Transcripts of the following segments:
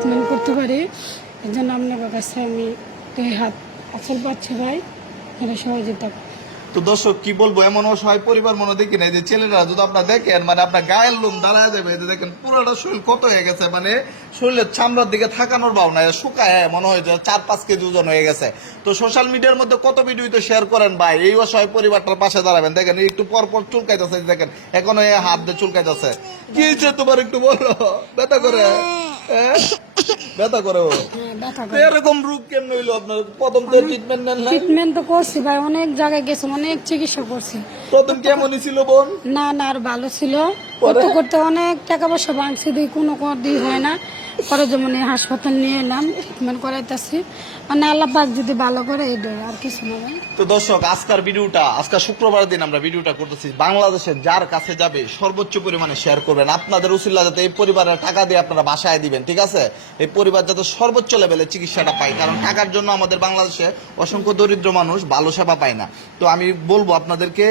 Treatment করতে পারি। এই জন্য আপনার কাছে আমি 2 হাত আসল পাচ্ছি ভাই, এটা সহযোগিতা। তো দর্শক কি বলবো, এমন অসহায় পরিবার মনে দেখি না, যে ছেলেরা যদি আপনার দেখেন মানে আপনার গায়ের লোম দাঁড়ায় যাবে। এই যে দেখেন পুরোটা শরীর কত হয়ে গেছে, মানে শরীরের চামড়ার দিকে থাকানোর ভাও নাই, শুকায় মনে হয় যে 4-5 কেজি ওজন হয়ে গেছে। তো সোশ্যাল মিডিয়ার মধ্যে কত ভিডিও তো শেয়ার করেন ভাই, এই অসহায় পরিবারটার পাশে দাঁড়াবেন। দেখেন একটু পর পর চুলকাইতেছে, দেখেন এখনো হাত দিয়ে চুলকাইতেছে। কি হয়েছে তোমার একটু বলো, ব্যথা করে? ব্যথা করে ও? এরকম রোগ কেমন হইলো আপনার? প্রথম তো ট্রিটমেন্ট নেন না? ট্রিটমেন্ট তো করছি ভাই, অনেক জায়গায় গেছি, অনেক চিকিৎসা করছি। প্রথম কেমনই ছিল বোন? না না, আর ভালো ছিল। করতে করতে অনেক টাকা পয়সা ভাঙছি, দিই কোনো দিই হয় না। পরে যেমন হাসপাতাল নিয়ে এলাম, ট্রিটমেন্ট করাইতেছি। মানে আল্লাহ পাক যদি ভালো করে, এই আর কিছু না ভাই। তো দর্শক আজকের ভিডিওটা, আজকে শুক্রবার দিন আমরা ভিডিওটা করতেছি। বাংলাদেশের যার কাছে যাবে সর্বোচ্চ পরিমাণে শেয়ার করবেন। আপনাদের উসিলা যাতে এই পরিবারের টাকা দিয়ে আপনারা বাসায় দিবেন, ঠিক আছে? এই পরিবার যাতে সর্বোচ্চ লেভেলে চিকিৎসাটা পায়, কারণ টাকার জন্য আমাদের বাংলাদেশে অসংখ্য দরিদ্র মানুষ ভালো সেবা পায় না। তো আমি বলবো আপনাদেরকে,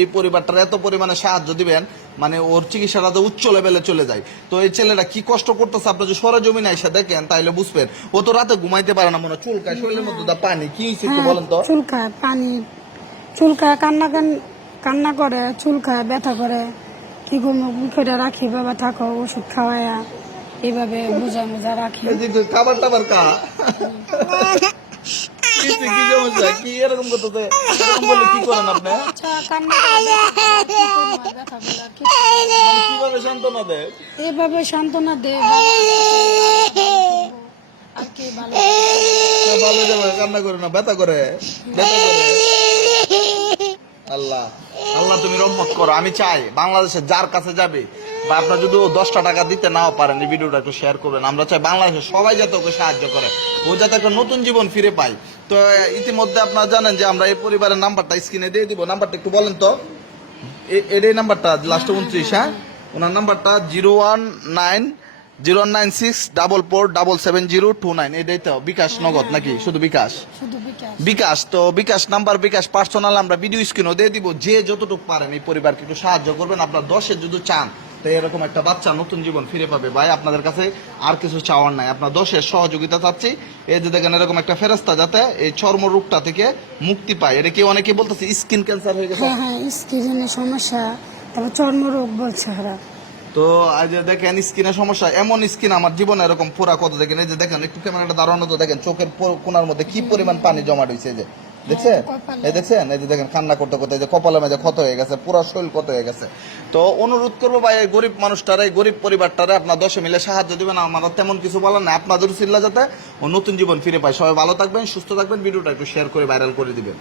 এই পরিবারটার এত পরিমাণে সাহায্য দিবেন, মানে ওর চিকিৎসাটা তো উচ্চ লেভেলে চলে যায়। তো এই ছেলেটা কি কষ্ট করতেছে আপনার যদি সরেজমিনে এসে দেখেন তাইলে বুঝবেন। ও তো রাতে ঘুমাইতে পারে না, মনে চুলকায়, শরীরের মধ্যে দা পানি। কি হয়েছে একটু বলেন তো? চুলকায়, পানি চুলকায়, কান্না করে, চুলকায়, ব্যথা করে। কি করে রাখি, বাবা থাকো, ওষুধ খাওয়ায়া এইভাবে মোজা রাখি। খাবার টাবার কা কি সমস্যা, কি এরকম করতেছে? এরকম বলে কি করেন আপনি? কিভাবে সান্ত্বনা দেয়? এইভাবে সান্ত্বনা দেয়। আর কি ভালো যাবে, কান্না করে না, ব্যথা করে, ব্যথা করে। আল্লাহ আল্লাহ তুমি রহমত করো। আমি চাই বাংলাদেশে যার কাছে যাবে, বা আপনার যদি ও 10টা টাকা দিতে নাও পারেন, এই ভিডিওটা একটু শেয়ার করবেন। আমরা চাই বাংলাদেশের সবাই যাতে ওকে সাহায্য করে, ও যাতে একটা নতুন জীবন ফিরে পায়। তো ইতিমধ্যে আপনারা জানেন যে আমরা এই পরিবারের নাম্বারটা স্ক্রিনে দিয়ে দিব। নাম্বারটা একটু বলেন তো। এই নাম্বারটা লাস্ট 29, হ্যাঁ? ওনার নাম্বারটা 01964477029। এটাই তো বিকাশ নগদ নাকি শুধু বিকাশ? বিকাশ। তো বিকাশ নাম্বার, বিকাশ পার্সোনাল আমরা ভিডিও স্ক্রিনও দিয়ে দিব। যে যতটুকু পারেন এই পরিবারকে একটু সাহায্য করবেন। আপনার 10-এ যদি চান তো এরকম একটা বাচ্চা নতুন জীবন ফিরে পাবে ভাই, আপনাদের কাছে আর কিছু চাওয়ার নাই। আপনার 10-এর সহযোগিতা চাচ্ছি। এই যে দেখেন এরকম একটা ফেরেস্তা যাতে এই চর্মরোগটা থেকে মুক্তি পায়। এটা কি অনেকে বলতেছে স্কিন ক্যান্সার হয়ে গেছে। হ্যাঁ, স্কিনের সমস্যা, তারপর চর্মরোগ বলছে ওরা। তো আজ দেখেন স্কিনের সমস্যা, এমন স্কিন আমার জীবনে এরকম পুরা কত দেখেন। এই যে দেখেন একটু ক্যামেরাটা দাঁড়ানো তো, দেখেন চোখের কোনার মধ্যে কি পরিমাণ পানি জমা রয়েছে। এই যে দেখছেন, এই দেখছেন, এই যে দেখেন কান্না করতে করতে যে কপালের মেঝে ক্ষত হয়ে গেছে, পুরো শরীর ক্ষত হয়ে গেছে। তো অনুরোধ করবো ভাই, এই গরিব মানুষটারে, এই গরিব পরিবারটারে আপনার 10-এ মিলে সাহায্য দিবেন। আমার তেমন কিছু বলার নাই, আপনাদের উসিলা যাতে ও নতুন জীবন ফিরে পায়। সবাই ভালো থাকবেন, সুস্থ থাকবেন। ভিডিওটা একটু শেয়ার করে ভাইরাল করে দিবেন।